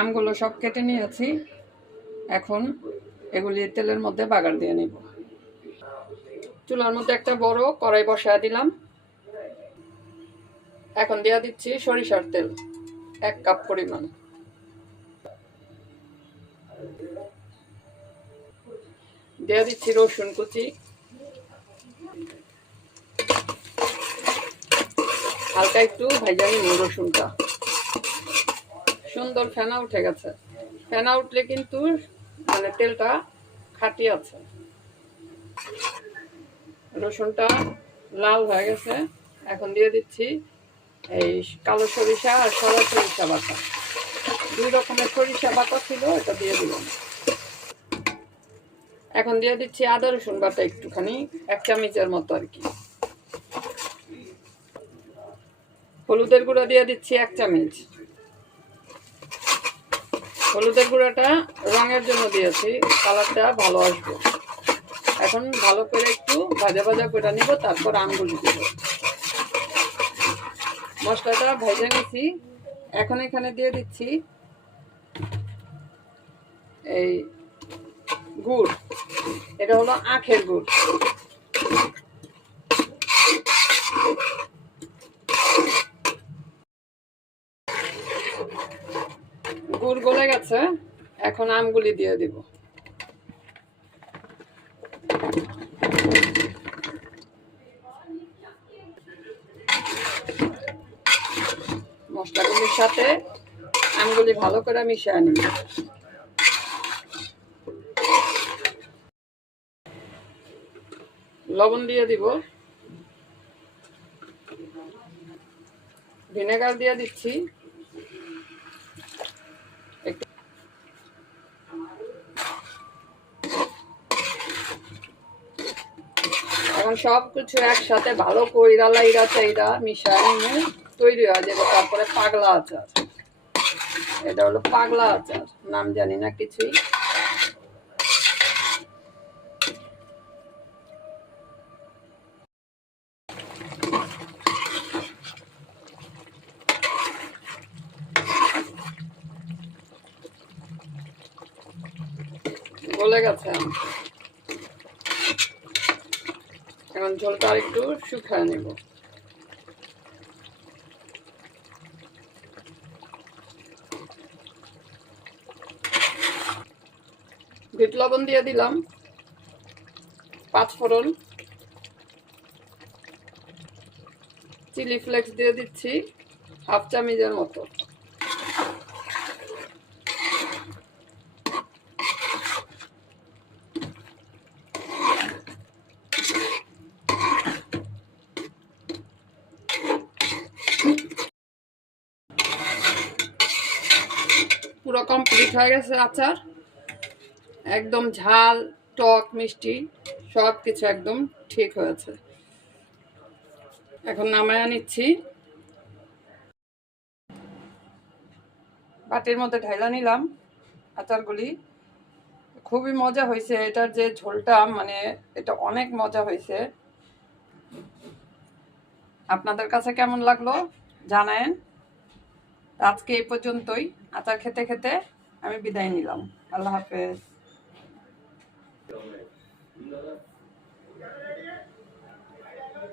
আমগুলো সব কেটে নিয়েছি। এখন এগুলি তেলের মধ্যে বাগার দিয়ে নিব। চুলার মধ্যে একটা বড় কড়াই বসায় দিলাম। এখন দিয়ে দিচ্ছি সরিষার তেল 1 কাপ পরিমাণ। দিয়ে দিচ্ছি রসুন কুচি, হালকা একটু ভাজা নিব রসুনটা। সুন্দর ফেনা উঠে গেছে। ফেনা উঠলে কিন্তু মানে তেলটা খাঁটি আছে। রসুনটা লাল হয়ে গেছে। এখন দিয়ে দিচ্ছি এই কালো সরিষা আর সাদা সরিষা বাটা। 2 রকমের সরিষা বাটা ছিল, এটা দিয়ে দিলাম। এখন দিয়ে দিচ্ছি আদা রসুন বাটা একটুখানি, 1 চামচের মতো আর কি। হলুদের গুঁড়া দিয়ে দিচ্ছি 1 চামচ। হলুদের গুঁড়াটা রঙের জন্য দিয়েছি, কালারটা ভালো আসবে। এখন ভালো করে একটু ভাজা ভাজা করে নিব, তারপর আমগুলি দেব। মশলাটা ভেজে নিছি। এখন এখানে দিয়ে দিচ্ছি এই গুড়। এটা হলো আখের গুড়। গুড় গলে গেছে। এখন আমগুলি দিয়ে দিব। মশলাগুলির সাথে আমগুলি ভালো করে মিশিয়ে নিব। লবণ দিয়ে দিব। ভিনেগার দিয়ে দিচ্ছি। এখন সবকিছু একসাথে ভালো কইরা লাইরা চাইরা মিশাই নিয়ে তৈরি হয়ে যাবে। তারপরে পাগলা আচার। এটা হলো পাগলা আচার, নাম জানি না কিছুই। গলে গেছে। এখন ঝোলটা আর একটু শুকায় নেব। বিট লবণ দিয়ে দিলাম, 5 ফোড়ন, চিলি ফ্লেক্স দিয়ে দিচ্ছি 1/2 চামচের মতো। পুরো কমপ্লিট হয়ে গেছে আচার। একদম ঝাল, টক, মিষ্টি সব কিছু একদম ঠিক হয়েছে। এখন নামায়া নিচ্ছি। বাটির মধ্যে ঢাইলা নিলাম আচারগুলি। খুবই মজা হয়েছে। এটার যে ঝোলটা, মানে এটা অনেক মজা হয়েছে। আপনাদের কাছে কেমন লাগলো জানায়েন। আজকে এই পর্যন্তই। আচার খেতে খেতে আমি বিদায় নিলাম। আল্লাহ হাফেজ।